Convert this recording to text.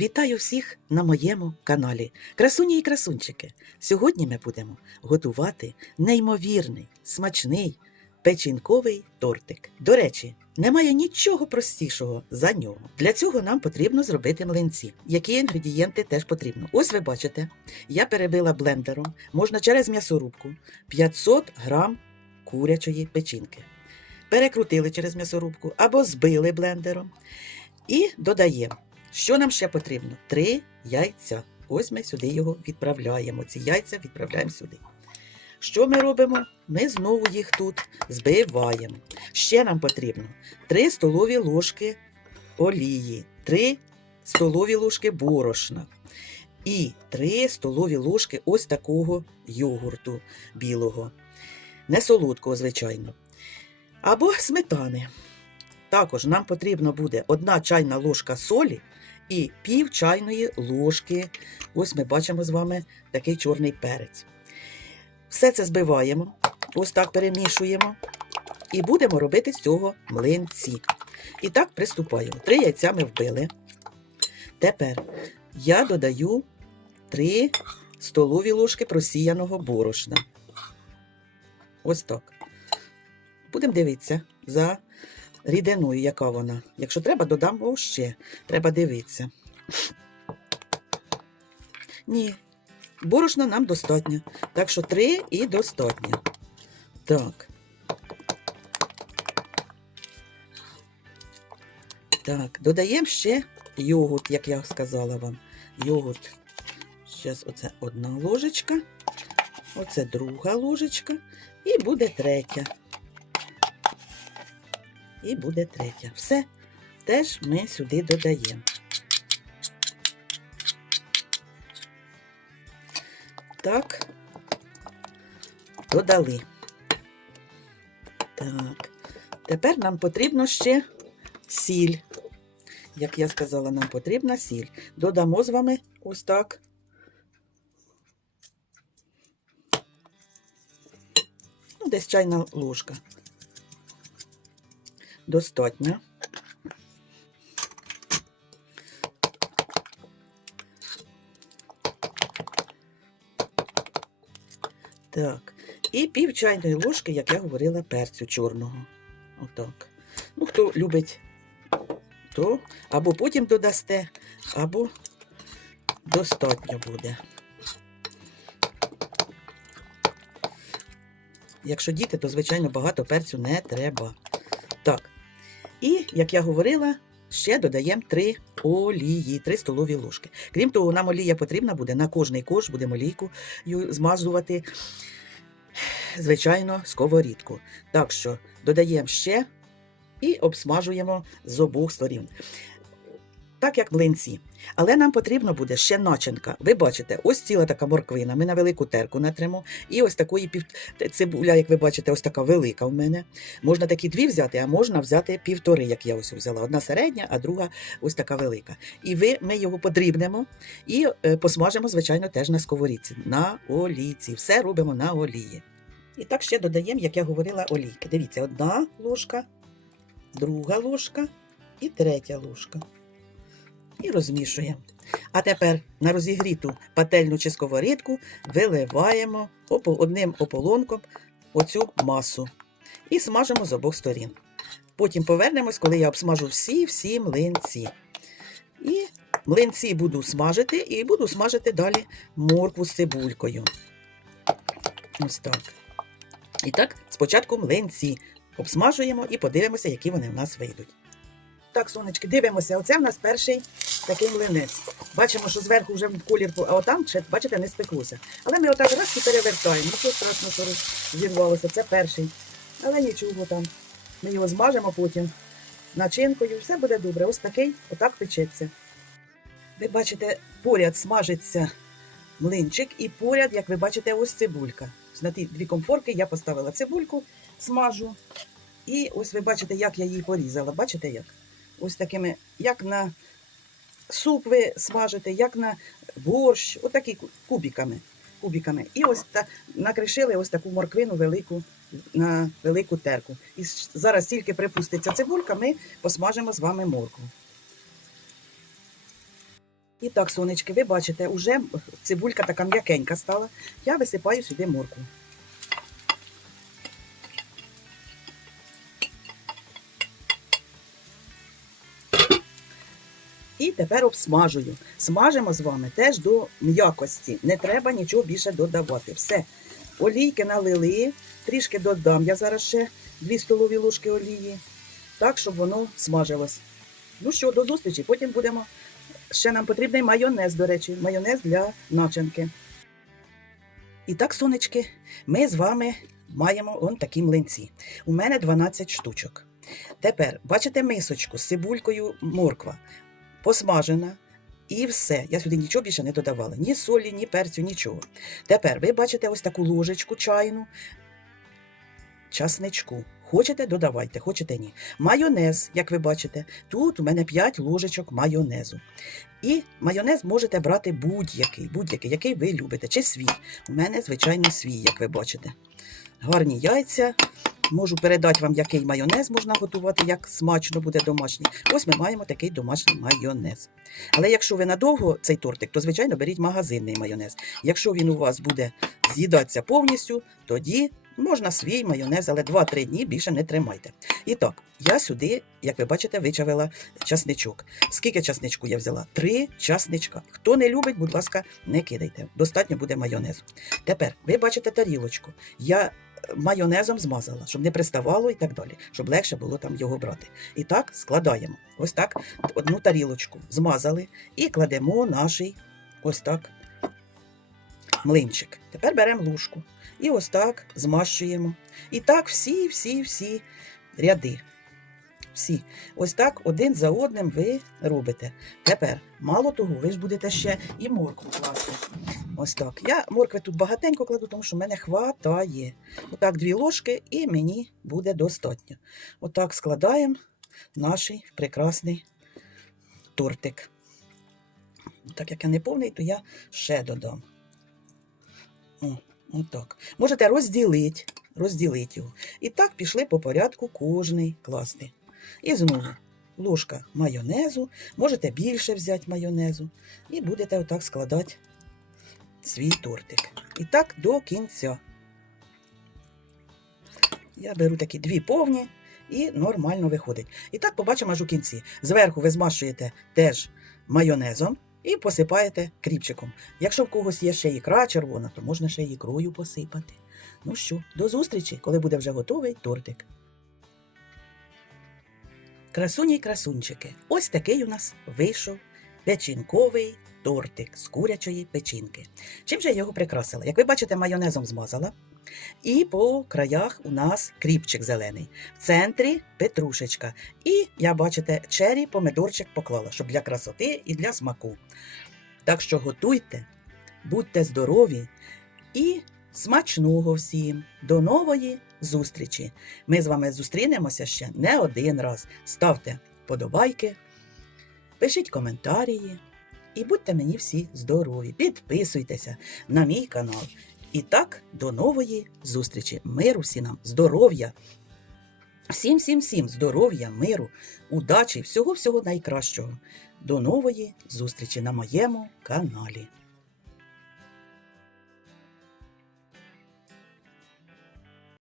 Вітаю всіх на моєму каналі Красуні і красунчики. Сьогодні ми будемо готувати неймовірний, смачний печінковий тортик. До речі, немає нічого простішого за нього. Для цього нам потрібно зробити млинці. Які інгредієнти теж потрібно? Ось ви бачите, я перебила блендером, можна через м'ясорубку 500 грам курячої печінки. Перекрутили через м'ясорубку або збили блендером. І додаємо. Що нам ще потрібно? Три яйця. Ось ми сюди його відправляємо. Ці яйця відправляємо сюди. Що ми робимо? Ми знову їх тут збиваємо. Ще нам потрібно 3 столові ложки олії, 3 столові ложки борошна і 3 столові ложки ось такого йогурту білого. Не солодкого, звичайно. Або сметани. Також нам потрібно буде одна чайна ложка солі і пів чайної ложки. Ось ми бачимо з вами такий чорний перець. Все це збиваємо, ось так перемішуємо. І будемо робити з цього млинці. І так приступаємо. Три яйця ми вбили. Тепер я додаю 3 столові ложки просіяного борошна. Ось так. Будемо дивитися за рідиною, яка вона. Якщо треба, додамо ще. Треба дивитися. Ні, борошна нам достатньо. Так що три і достатньо. Так. Так, додаємо ще йогурт, як я сказала вам. Йогурт. Зараз оце одна ложечка, оце друга ложечка, і буде третя. І буде третя. Все теж ми сюди додаємо. Так, додали. Так, тепер нам потрібно ще сіль. Як я сказала, нам потрібна сіль. Додамо з вами ось так. Ну, десь чайна ложка. Достатньо. Так. І пів чайної ложки, як я говорила, перцю чорного. Отак. Ну, хто любить, то або потім додасте, або достатньо буде. Якщо діти, то, звичайно, багато перцю не треба. І, як я говорила, ще додаємо 3 олії, 3 столові ложки. Крім того, нам олія потрібна буде на кожний кош, будемо олійку змазувати, звичайно, сковорідку. Так що додаємо ще і обсмажуємо з обох сторін. Так як млинці. Але нам потрібно буде ще начинка. Ви бачите, ось ціла така морквина. Ми на велику терку натримо. І ось такої пів... цибуля, як ви бачите, ось така велика в мене. Можна такі дві взяти, а можна взяти півтори, як я ось взяла. Одна середня, а друга ось така велика. І ви, ми його подрібнемо і е, посмажимо, звичайно, теж на сковорідці, на олійці. Все робимо на олії. І так ще додаємо, як я говорила, олійки. Дивіться, одна ложка, друга ложка і третя ложка і розмішуємо. А тепер на розігріту пательню чи сковорідку виливаємо одним ополонком оцю масу і смажимо з обох сторін. Потім повернемось, коли я обсмажу всі-всі млинці. І млинці буду смажити, і буду смажити далі моркву з цибулькою. Ось так. І так, спочатку млинці обсмажуємо і подивимося, які вони в нас вийдуть. Так, сонечки, дивимося. Оце в нас перший такий млинець. Бачимо, що зверху вже колір, а отам, бачите, не спеклося. Але ми отак раз і перевертаємо. Нічого страшного, що зірвалося. Це перший. Але нічого там. Ми його змажемо потім начинкою. Все буде добре. Ось такий, отак печеться. Ви бачите, поряд смажиться млинчик, і поряд, як ви бачите, ось цибулька. На ті дві комфорки я поставила цибульку, смажу. І ось ви бачите, як я її порізала. Бачите як? Ось такими, як на суп ви смажите, як на борщ, отакі ку- кубиками. кубиками. І ось та, накришили ось таку морквину велику на велику терку. І зараз тільки припуститься цибулька, ми посмажимо з вами моркву. І так, сонечки, ви бачите, уже цибулька така м'якенька стала. Я висипаю сюди моркву. І тепер обсмажую. Смажимо з вами теж до м'якості. Не треба нічого більше додавати. Все. Олійки налили, трішки додам. Я зараз ще 2 столові ложки олії, так, щоб воно смажилось. Ну що, до зустрічі. Потім будемо. Ще нам потрібний майонез, до речі, майонез для начинки. І так, сонечки, ми з вами маємо он такі млинці. У мене 12 штучок. Тепер, бачите мисочку з цибулькою морква, посмажена. І все. Я сюди нічого більше не додавала. Ні солі, ні перцю, нічого. Тепер ви бачите ось таку ложечку чайну часничку. Хочете, додавайте, хочете ні. Майонез, як ви бачите, тут у мене 5 ложечок майонезу. І майонез можете брати будь-який, будь-який, який ви любите, чи свій. У мене, звичайно, свій, як ви бачите. Гарні яйця. Можу передати вам, який майонез можна готувати, як смачно буде домашній. Ось ми маємо такий домашній майонез. Але якщо ви надовго цей тортик, то звичайно беріть магазинний майонез. Якщо він у вас буде з'їдатися повністю, тоді можна свій майонез, але 2-3 дні більше не тримайте. І так, я сюди, як ви бачите, вичавила часничок. Скільки часничку я взяла? Три часничка. Хто не любить, будь ласка, не кидайте. Достатньо буде майонезу. Тепер ви бачите тарілочку. Я майонезом змазала, щоб не приставало і так далі, щоб легше було там його брати. І так складаємо. Ось так одну тарілочку змазали і кладемо наш ось так млинчик. Тепер беремо лужку і ось так змащуємо. І так всі, всі, всі ряди. Всі. Ось так один за одним ви робите. Тепер, мало того, ви ж будете ще і моркву класти. Ось так. Я моркви тут багатенько кладу, тому що в мене хватає. Отак дві ложки, і мені буде достатньо. Отак складаємо наш прекрасний тортик. Так як я не повний, то я ще додам. О, отак. Можете розділити, розділити його. І так пішли по порядку кожний класти. І знову ложка майонезу, можете більше взяти майонезу, і будете отак складати свій тортик. І так до кінця. Я беру такі дві повні і нормально виходить. І так побачимо аж у кінці. Зверху ви змащуєте теж майонезом і посипаєте кріпчиком. Якщо в когось є ще ікра червона, то можна ще ікрою посипати. Ну що, до зустрічі, коли буде вже готовий тортик. Красуні й красунчики, ось такий у нас вийшов печінковий тортик з курячої печінки. Чим же я його прикрасила? Як ви бачите, майонезом змазала. І по краях у нас кріпчик зелений. В центрі петрушечка. І, я бачите, чері помидорчик поклала, щоб для красоти і для смаку. Так що готуйте, будьте здорові і смачного всім. До нової зустрічі! Ми з вами зустрінемося ще не один раз. Ставте подобайки, пишіть коментарі і будьте мені всі здорові. Підписуйтеся на мій канал. І так, до нової зустрічі. Миру всім нам, здоров'я. Всім, всім, всім здоров'я, миру, удачі, всього-всього найкращого. До нової зустрічі на моєму каналі.